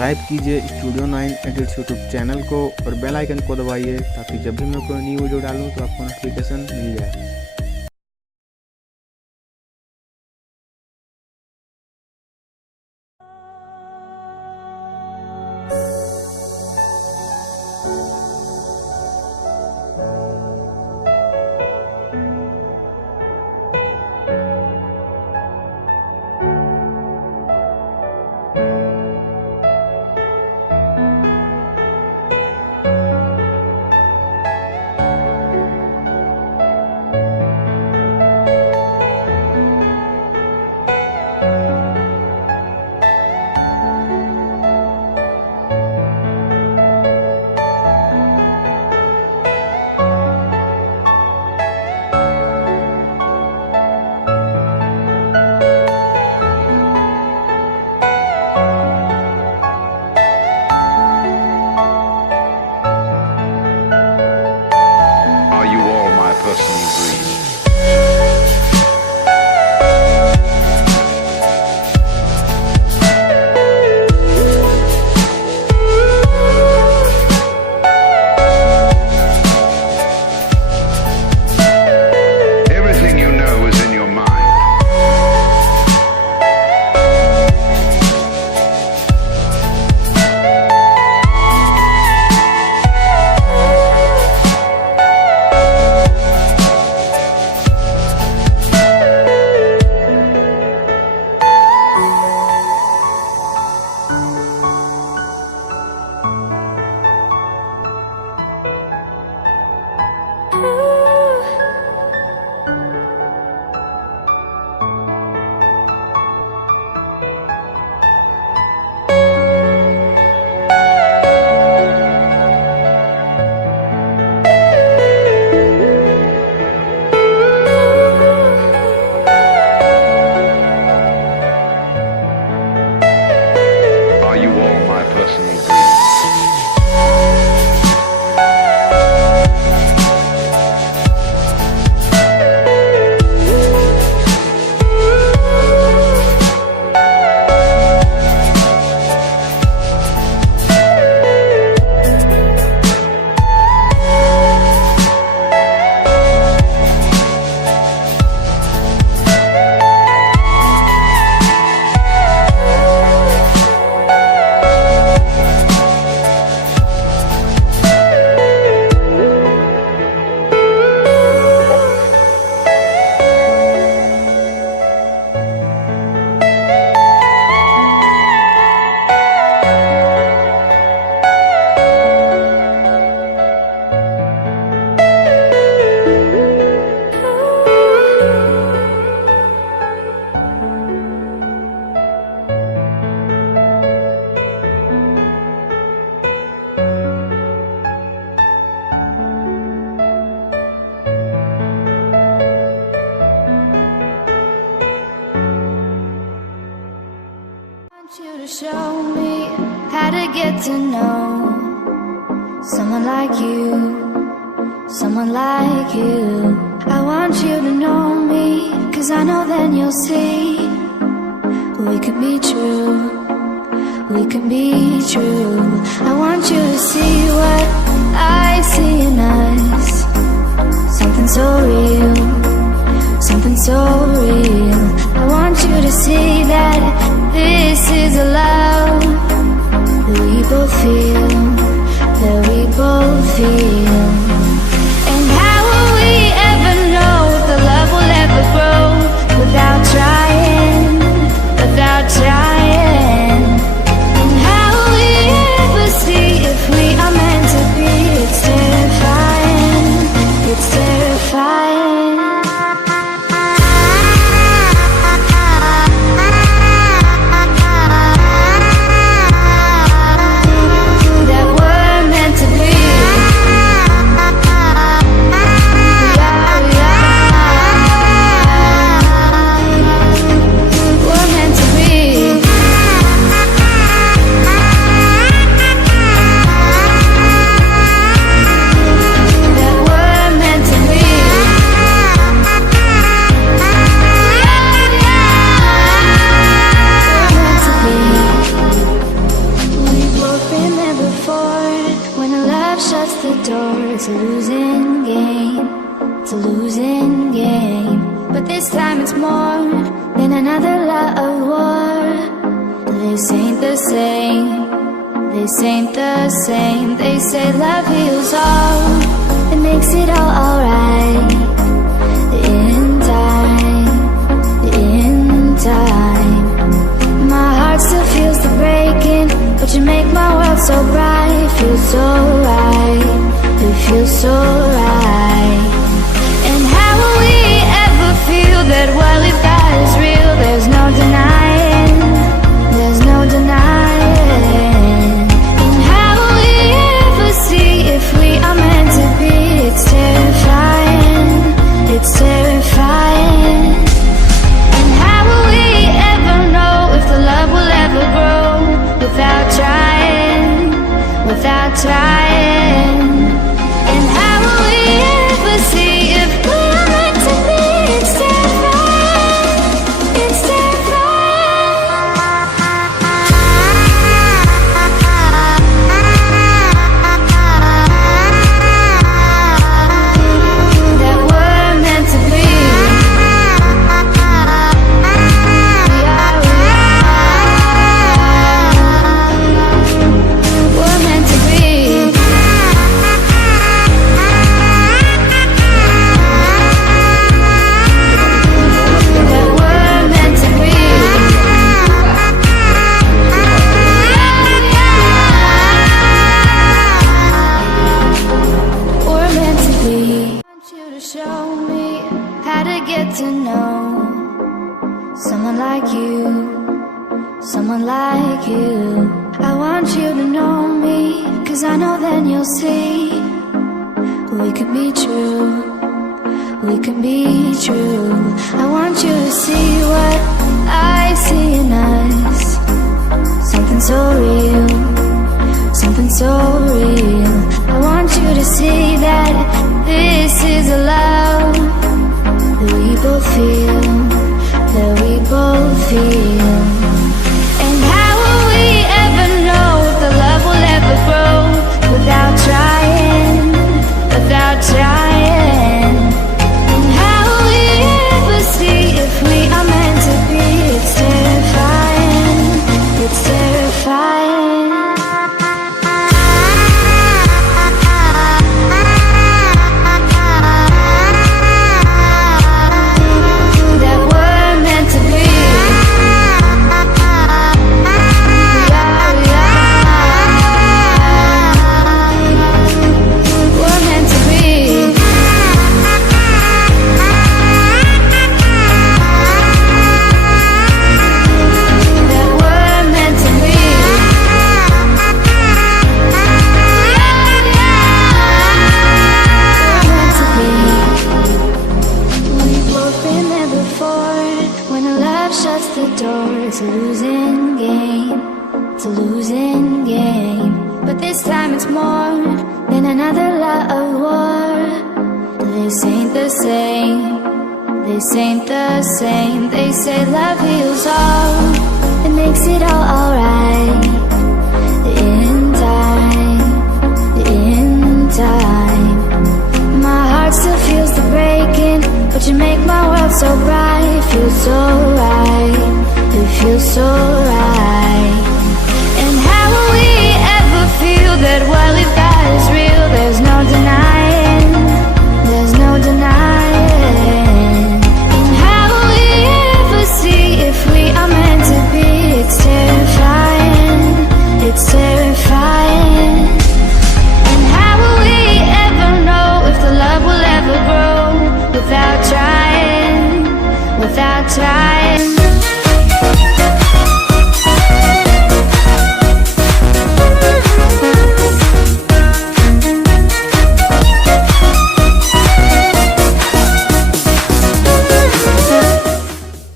Subscribe कीजिए studio 9 edits YouTube channel को और बेल आइकन को दबाइए ताकि जब भी मैं कोई न्यू वीडियो डालूँ तो आपको नोटिफिकेशन मिल जाए। Are you all my personal dreams? Everything you know is in your mind. Are you all my personal dreams? You to show me how to get to know someone like you, someone like you. I want you to know me, 'cause I know then you'll see we could be true, we could be true. I want you to see what I see in us, something so real, something so real. I want you to see that this is a love that we both feel, that we both feel. And how will we ever know if the love will ever grow without trying, without trying? And how will we ever see if we are meant to be? It's terrifying. It's a losing game. It's a losing game. But this time it's more than another love war. This ain't the same. This ain't the same. They say love heals all. It makes it all alright. In time. In time. My heart still feels the breaking, but you make my world so bright. It feels so right. It feels so right. And how will we ever feel that what we've got is real? There's no denying. There's no denying. And how will we ever see if we are meant to be? It's terrifying. It's terrifying. And how will we ever know if the love will ever grow without trying? Without trying. And how will we ever see if we are meant to be? It's terrifying. It's terrifying. That we're meant to be. We're meant to be. That we're meant to be. We're meant to be. I want you to show me how to get to know someone like you. Someone like you. I want you to know me, 'cause I know then you'll see we could be true. We can be true. I want you to see what I see in us. Something so real. Something so real. I want you to see that this is a love that we both feel. That we both feel. And how will we ever know if the love will ever grow without trying? Without trying. And how will we ever see if we are meant to be? It's terrifying. It's terrifying. That we're meant to be. We're meant to be. That we're meant to be. We're meant to be. We've both been there before. When love shuts the door, it's a losing game. It's a losing game. But this time it's more than another love war. This ain't the same. This ain't the same. They say love heals all. It makes it all alright. In time. In time. My heart still feels the breaking, but you make my world so bright. It feels so right. It feels so right. And how will we ever feel that what we've